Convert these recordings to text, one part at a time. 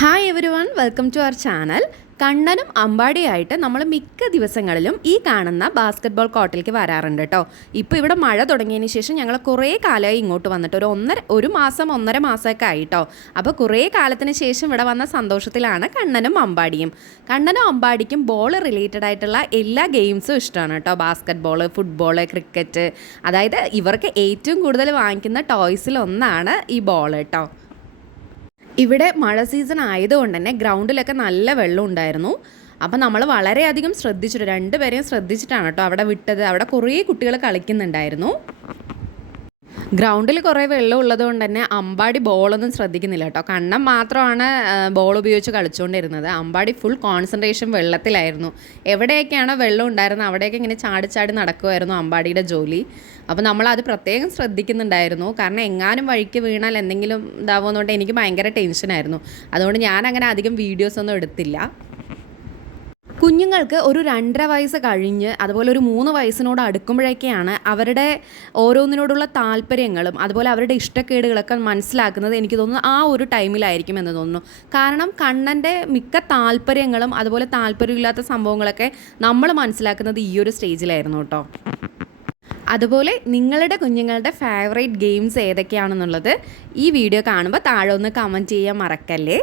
Hi everyone, welcome to our channel. കണ്ണനും അമ്പാടിയായിട്ട് നമ്മൾ മിക്ക ദിവസങ്ങളിലും ഈ കാണുന്ന ബാസ്ക്കറ്റ്ബോൾ കോർട്ടിലേക്ക് വരാറുണ്ട് കേട്ടോ. ഇപ്പോൾ ഇവിടെ മഴ തുടങ്ങിയതിന് ശേഷം ഞങ്ങൾ കുറേ കാലമായി ഇങ്ങോട്ട് വന്നിട്ട് ഒരു മാസം 1.5 മാസമൊക്കെ ആയിട്ടോ. അപ്പോൾ കുറേ കാലത്തിന് ശേഷം ഇവിടെ വന്ന സന്തോഷത്തിലാണ് കണ്ണനും അമ്പാടിയും. കണ്ണനും അമ്പാടിക്കും ബോൾ റിലേറ്റഡ് ആയിട്ടുള്ള എല്ലാ ഗെയിംസും ഇഷ്ടമാണ് കേട്ടോ. ബാസ്ക്കറ്റ്ബോൾ, ഫുട്ബോൾ, ക്രിക്കറ്റ്, അതായത് ഇവർക്ക് ഏറ്റവും കൂടുതൽ വാങ്ങിക്കുന്ന ടോയ്സിലൊന്നാണ് ഈ ബോൾ കേട്ടോ. ഇവിടെ മഴ സീസൺ ആയതുകൊണ്ട് തന്നെ ഗ്രൗണ്ടിലൊക്കെ നല്ല വെള്ളം ഉണ്ടായിരുന്നു. അപ്പം നമ്മൾ വളരെയധികം രണ്ടുപേരെയും ശ്രദ്ധിച്ചിട്ടാണ് കേട്ടോ അവിടെ വിട്ടത്. അവിടെ കുറേ കുട്ടികൾ കളിക്കുന്നുണ്ടായിരുന്നു. ഗ്രൗണ്ടിൽ കുറേ വെള്ളം ഉള്ളതുകൊണ്ട് തന്നെ അമ്പാടി ബോളൊന്നും ശ്രദ്ധിക്കുന്നില്ല കേട്ടോ. കണ്ണൻ മാത്രമാണ് ബോൾ ഉപയോഗിച്ച് കളിച്ചുകൊണ്ടിരുന്നത്. അമ്പാടി ഫുൾ കോൺസെൻട്രേഷൻ വെള്ളത്തിലായിരുന്നു. എവിടെയൊക്കെയാണോ വെള്ളം ഉണ്ടായിരുന്നത് അവിടെയൊക്കെ ഇങ്ങനെ ചാടി നടക്കുമായിരുന്നു അമ്പാടിയുടെ ജോലി. അപ്പോൾ നമ്മളത് പ്രത്യേകം ശ്രദ്ധിക്കുന്നുണ്ടായിരുന്നു. കാരണം എങ്ങാനും വഴിക്ക് വീണാൽ എന്തെങ്കിലും ഇതാവുന്നതുകൊണ്ട് എനിക്ക് ഭയങ്കര ടെൻഷനായിരുന്നു. അതുകൊണ്ട് ഞാനങ്ങനെ അധികം വീഡിയോസൊന്നും എടുത്തില്ല. കുഞ്ഞുങ്ങൾക്ക് ഒരു 2.5 വയസ്സ് കഴിഞ്ഞ് അതുപോലെ ഒരു 3 വയസ്സിനോട് അടുക്കുമ്പോഴൊക്കെയാണ് അവരുടെ ഓരോന്നിനോടുള്ള താല്പര്യങ്ങളും അതുപോലെ അവരുടെ ഇഷ്ടക്കേടുകളൊക്കെ മനസ്സിലാക്കുന്നത്. എനിക്ക് തോന്നുന്നു ആ ഒരു ടൈമിലായിരിക്കും എന്ന് തോന്നുന്നു. കാരണം കണ്ണൻ്റെ മിക്ക താല്പര്യങ്ങളും അതുപോലെ താല്പര്യമില്ലാത്ത സംഭവങ്ങളൊക്കെ നമ്മൾ മനസ്സിലാക്കുന്നത് ഈ ഒരു സ്റ്റേജിലായിരുന്നു കേട്ടോ. അതുപോലെ നിങ്ങളുടെ കുഞ്ഞുങ്ങളുടെ ഫേവറേറ്റ് ഗെയിംസ് ഏതൊക്കെയാണെന്നുള്ളത് ഈ വീഡിയോ കാണുമ്പോൾ താഴെ ഒന്ന് കമൻറ്റ് ചെയ്യാൻ മറക്കല്ലേ.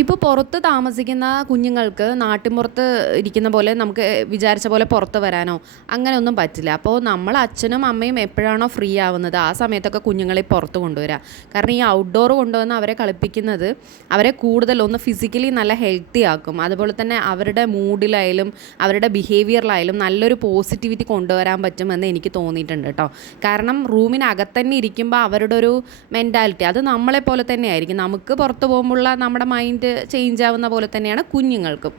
ഇപ്പോൾ പുറത്ത് താമസിക്കുന്ന കുഞ്ഞുങ്ങൾക്ക് നാട്ടിൻപുറത്ത് ഇരിക്കുന്ന പോലെ നമുക്ക് വിചാരിച്ച പോലെ പുറത്ത് വരാനോ അങ്ങനെയൊന്നും പറ്റില്ല. അപ്പോൾ നമ്മൾ അച്ഛനും അമ്മയും എപ്പോഴാണോ ഫ്രീ ആവുന്നത് ആ സമയത്തൊക്കെ കുഞ്ഞുങ്ങളെ പുറത്ത് കൊണ്ടുവരിക. കാരണം ഈ ഔട്ട്ഡോർ കൊണ്ടുവന്ന് അവരെ കളിപ്പിക്കുന്നത് അവരെ കൂടുതൽ ഒന്ന് ഫിസിക്കലി നല്ല ഹെൽത്തി ആക്കും. അതുപോലെ തന്നെ അവരുടെ മൂഡിലായാലും അവരുടെ ബിഹേവിയറിലായാലും നല്ലൊരു പോസിറ്റിവിറ്റി കൊണ്ടുവരാൻ പറ്റുമെന്ന് എനിക്ക് തോന്നിയിട്ടുണ്ട് കേട്ടോ. കാരണം റൂമിനകത്ത് തന്നെ ഇരിക്കുമ്പോൾ അവരുടെ ഒരു മെൻറ്റാലിറ്റി അത് നമ്മളെപ്പോലെ തന്നെ ആയിരിക്കും. നമുക്ക് പുറത്ത് പോകുമ്പോഴുള്ള നമ്മുടെ മൈൻഡ് ചേഞ്ച് ആവുന്ന പോലെ തന്നെയാണ് കുഞ്ഞുങ്ങൾക്കും.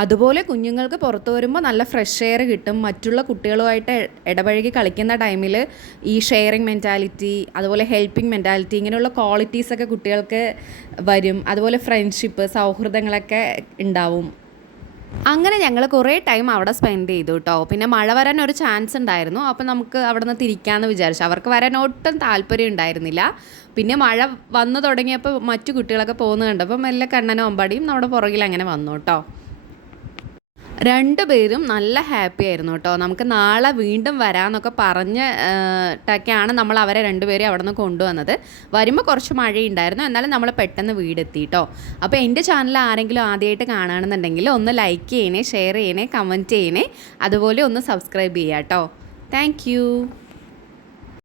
അതുപോലെ കുഞ്ഞുങ്ങൾക്ക് പുറത്ത് വരുമ്പോൾ നല്ല ഫ്രഷ് എയർ കിട്ടും. മറ്റുള്ള കുട്ടികളുമായിട്ട് ഇടപഴകി കളിക്കുന്ന ടൈമിൽ ഈ ഷെയറിങ് മെൻറ്റാലിറ്റി അതുപോലെ ഹെൽപ്പിംഗ് മെൻറ്റാലിറ്റി ഇങ്ങനെയുള്ള ക്വാളിറ്റീസൊക്കെ കുട്ടികൾക്ക് വരും. അതുപോലെ ഫ്രണ്ട്ഷിപ്പ്, സൗഹൃദങ്ങളൊക്കെ ഉണ്ടാവും. അങ്ങനെ ഞങ്ങൾ കുറേ ടൈം അവിടെ സ്പെൻഡ് ചെയ്തു കേട്ടോ. പിന്നെ മഴ വരാൻ ഒരു ചാൻസ് ഉണ്ടായിരുന്നു. അപ്പോൾ നമുക്ക് അവിടെ നിന്ന് തിരിക്കാമെന്ന് വിചാരിച്ചു. അവർക്ക് വരാൻ ഒട്ടും താല്പര്യം ഉണ്ടായിരുന്നില്ല. പിന്നെ മഴ വന്നു തുടങ്ങിയപ്പോൾ മറ്റു കുട്ടികളൊക്കെ പോകുന്നത് കണ്ടപ്പോൾ മെല്ലെ കണ്ണനും അമ്പാടിയും നമ്മുടെ പുറകിൽ അങ്ങനെ വന്നു കേട്ടോ. രണ്ടുപേരും നല്ല ഹാപ്പി ആയിരുന്നു കേട്ടോ. നമുക്ക് നാളെ വീണ്ടും വരാമെന്നൊക്കെ പറഞ്ഞിട്ടൊക്കെയാണ് നമ്മൾ അവരെ രണ്ടുപേരും അവിടെ നിന്ന് കൊണ്ടുവന്നത്. വരുമ്പോൾ കുറച്ച് മഴയുണ്ടായിരുന്നു, എന്നാലും നമ്മൾ പെട്ടെന്ന് വീടെത്തി കേട്ടോ. അപ്പോൾ എൻ്റെ ചാനൽ ആരെങ്കിലും ആദ്യമായിട്ട് കാണുകയാണെന്നുണ്ടെങ്കിൽ ഒന്ന് ലൈക്ക് ചെയ്യണേ, ഷെയർ ചെയ്യണേ, കമൻറ്റ് ചെയ്യണേ, അതുപോലെ ഒന്ന് സബ്സ്ക്രൈബ് ചെയ്യാം കേട്ടോ. താങ്ക്